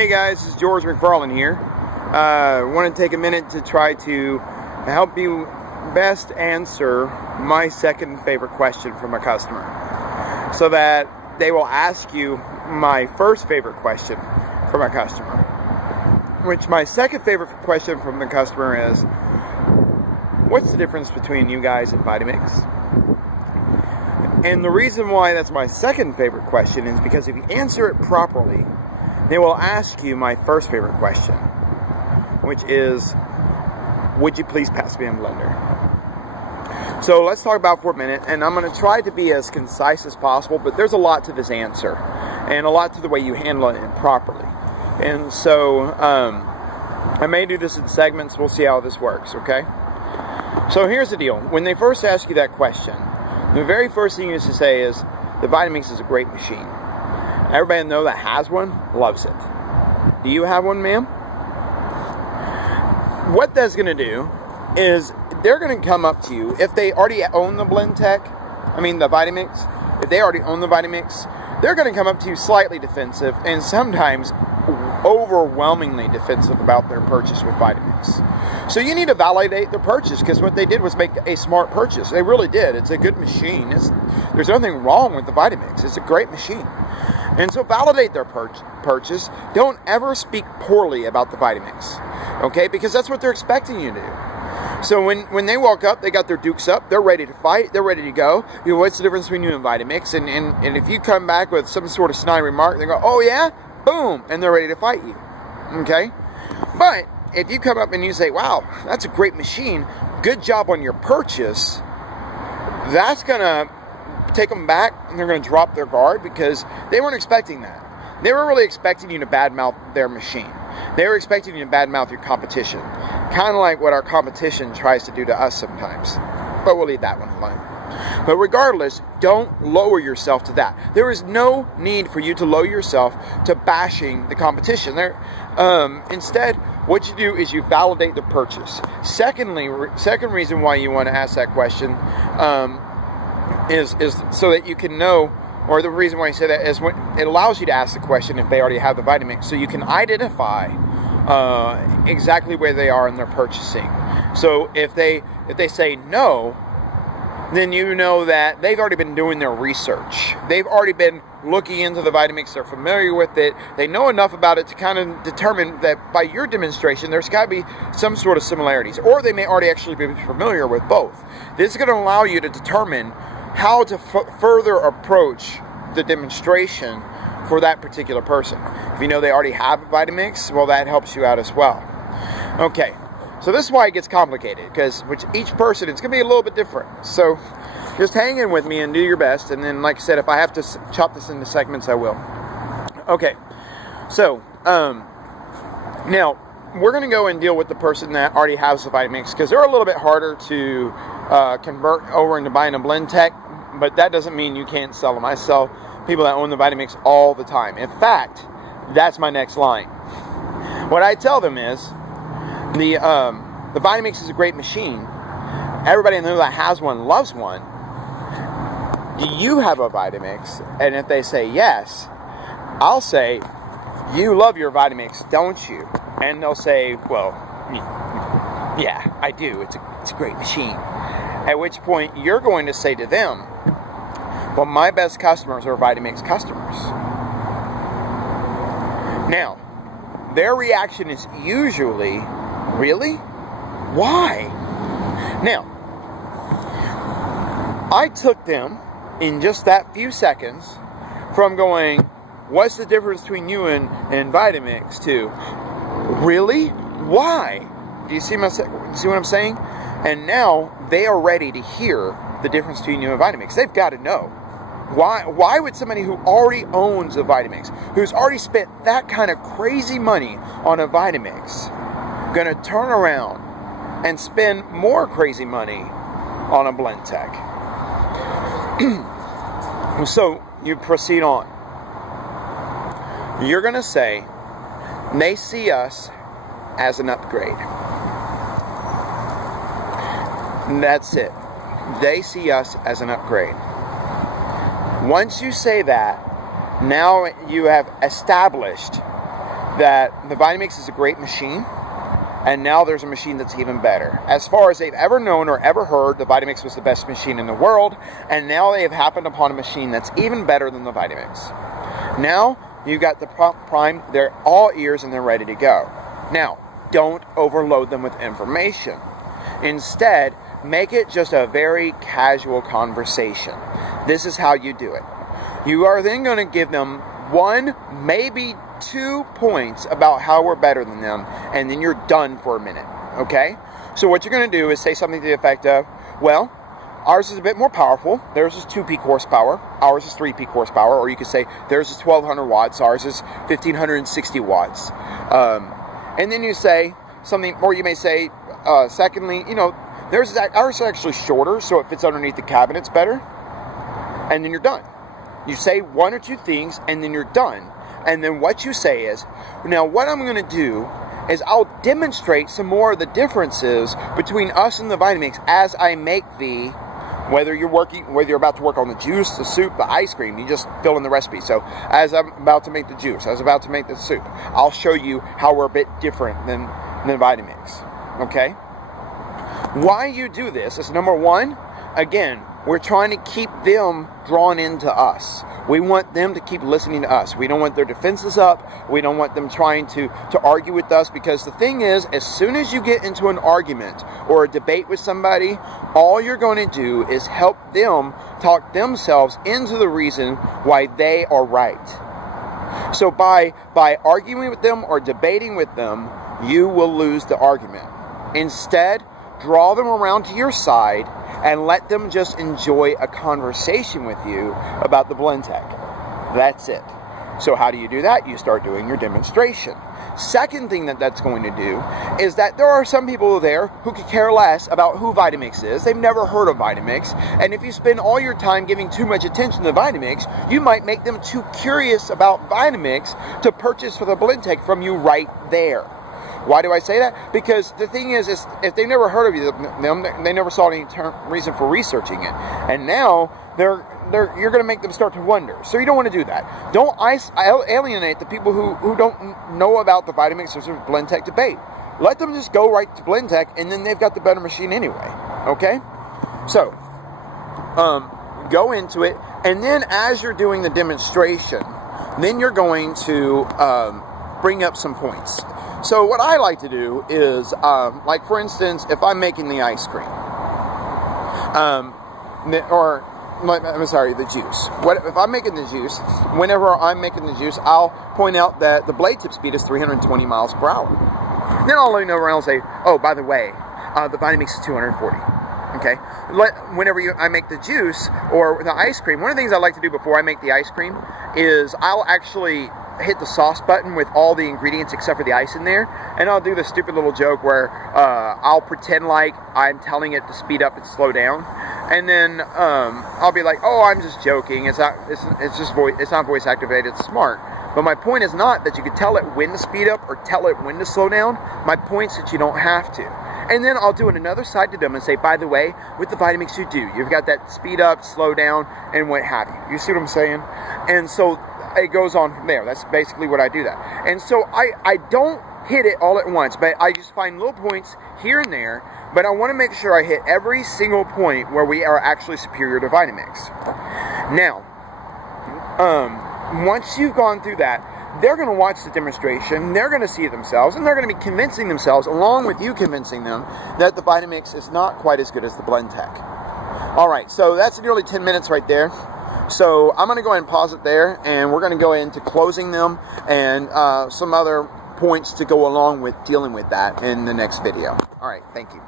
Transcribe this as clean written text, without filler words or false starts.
Hey guys, this is George McFarland here. I want to take a minute to try to help you best answer my second favorite question from a customer, so that they will ask you my first favorite question from a customer. Which my second favorite question from the customer is, what's the difference between you guys and Vitamix? And the reason why that's my second favorite question is because if you answer it properly, they will ask you my first favorite question, which is, would you please pass me a blender? So let's talk about it for a minute, and I'm going to try to be as concise as possible, but there's a lot to this answer, and a lot to the way you handle it properly. And so, I may do this in segments. We'll see how this works, okay? So here's the deal. When they first ask you that question, the very first thing you used to say is, the Vitamix is a great machine. Everybody I know that has one loves it. Do you have one, ma'am? What that's going to do is they're going to come up to you, if they already own the Blendtec, the Vitamix, if they already own the Vitamix, they're going to come up to you slightly defensive and sometimes overwhelmingly defensive about their purchase with Vitamix. So you need to validate the purchase, because what they did was make a smart purchase. They really did. It's a good machine. There's nothing wrong with the Vitamix. It's a great machine. And so validate their purchase. Don't ever speak poorly about the Vitamix, okay? Because that's what they're expecting you to do. So when they walk up, they got their dukes up, they're ready to fight, they're ready to go. You know, what's the difference between you and Vitamix? And if you come back with some sort of snide remark, they go, oh yeah? Boom! And they're ready to fight you, okay? But if you come up and you say, wow, that's a great machine, good job on your purchase, that's going to take them back, and they're going to drop their guard, because they weren't expecting that. They were really expecting you to badmouth their machine. They were expecting you to badmouth your competition. Kind of like what our competition tries to do to us sometimes. But we'll leave that one alone. But regardless, don't lower yourself to that. There is no need for you to lower yourself to bashing the competition. Instead, what you do is you validate the purchase. Second reason why you want to ask that question is so that you can know, or the reason why you say that is when it allows you to ask the question if they already have the Vitamix, so you can identify exactly where they are in their purchasing. So if they say no, then you know that they've already been doing their research. They've already been looking into the Vitamix. They're familiar with it. They know enough about it to kind of determine that by your demonstration, there's got to be some sort of similarities. Or they may already actually be familiar with both. This is going to allow you to determine how to further approach the demonstration for that particular person. If you know they already have a Vitamix, well, that helps you out as well. Okay. So this is why it gets complicated, because with each person, it's going to be a little bit different. So just hang in with me and do your best. And then, like I said, if I have to chop this into segments, I will. Okay. So, now, we're going to go and deal with the person that already has the Vitamix, because they're a little bit harder to convert over into buying a Blendtec, but that doesn't mean you can't sell them. I sell people that own the Vitamix all the time. In fact, that's my next line. What I tell them is, the Vitamix is a great machine. Everybody I know that has one loves one. Do you have a Vitamix? And if they say yes, I'll say, you love your Vitamix, don't you? And they'll say, well, yeah, I do. It's a great machine. At which point you're going to say to them, well, my best customers are Vitamix customers. Now, their reaction is usually, really? Why? Now, I took them in just that few seconds from going, what's the difference between you and Vitamix, to, really? Why? Do you see what I'm saying? And now they are ready to hear the difference between you and Vitamix. They've got to know. Why would somebody who already owns a Vitamix, who's already spent that kind of crazy money on a Vitamix, going to turn around and spend more crazy money on a Blendtec? So you proceed on. You're going to say, they see us as an upgrade. And that's it. They see us as an upgrade. Once you say that, now you have established that the Vitamix is a great machine, and now there's a machine that's even better. As far as they've ever known or ever heard, the Vitamix was the best machine in the world, and now they have happened upon a machine that's even better than the Vitamix. Now, you've got the Prime, they're all ears and they're ready to go. Now, don't overload them with information. Instead, make it just a very casual conversation. This is how you do it. You are then going to give them 1, maybe 2 points about how we're better than them, and then you're done for a minute, okay? So what you're going to do is say something to the effect of, well, ours is a bit more powerful. Theirs is 2 peak horsepower. Ours is 3 peak horsepower. Or you could say theirs is 1,200 watts. Ours is 1,560 watts. And then you say something, or you may say, secondly, you know, ours is actually shorter, so it fits underneath the cabinets better. And then you're done. You say 1 or 2 things, and then you're done. And then what you say is, now what I'm going to do is I'll demonstrate some more of the differences between us and the Vitamix as I make whether you're about to work on the juice, the soup, the ice cream, you just fill in the recipe. So as I'm about to make the juice, as I'm about to make the soup, I'll show you how we're a bit different than Vitamix, okay? Why you do this is, number 1, again, we're trying to keep them drawn into us. We want them to keep listening to us. We don't want their defenses up. We don't want them trying to argue with us, because the thing is, as soon as you get into an argument or a debate with somebody, all you're going to do is help them talk themselves into the reason why they are right. So by arguing with them or debating with them, you will lose the argument. Instead, draw them around to your side and let them just enjoy a conversation with you about the Blendtec. That's it. So how do you do that? You start doing your demonstration. Second thing that's going to do is that there are some people there who could care less about who Vitamix is. They've never heard of Vitamix. And if you spend all your time giving too much attention to Vitamix, you might make them too curious about Vitamix to purchase for the Blendtec from you right there. Why do I say that? Because the thing is if they never heard of them, they never saw any reason for researching it. And now you're going to make them start to wonder. So you don't want to do that. Don't alienate the people who don't know about the Vitamix or Blendtec debate. Let them just go right to Blendtec, and then they've got the better machine anyway. Okay? So, go into it, and then as you're doing the demonstration, then you're going to bring up some points. So what I like to do is, like for instance, if I'm making the ice cream, the juice. If I'm making the juice, whenever I'm making the juice, I'll point out that the blade tip speed is 320 miles per hour. Then I'll lean over and I'll say, oh, by the way, the Vitamix is 240. Okay? Whenever I make the juice or the ice cream, one of the things I like to do before I make the ice cream is I'll actually hit the sauce button with all the ingredients except for the ice in there, and I'll do the stupid little joke where I'll pretend like I'm telling it to speed up and slow down, and then I'll be like, oh, I'm just joking, it's not voice activated, it's smart. But my point is not that you can tell it when to speed up or tell it when to slow down. My point is that you don't have to. And then I'll do another side to them and say, by the way, with the Vitamix you do. You've got that speed up, slow down, and what have you. You see what I'm saying? And so it goes on from there. That's basically what I do that. And so I don't hit it all at once, but I just find little points here and there, but I want to make sure I hit every single point where we are actually superior to Vitamix. Now, once you've gone through that, they're going to watch the demonstration, they're going to see themselves, and they're going to be convincing themselves, along with you convincing them, that the Vitamix is not quite as good as the Blendtec. Alright, so that's nearly 10 minutes right there. So I'm going to go ahead and pause it there, and we're going to go into closing them and some other points to go along with dealing with that in the next video. Alright, thank you.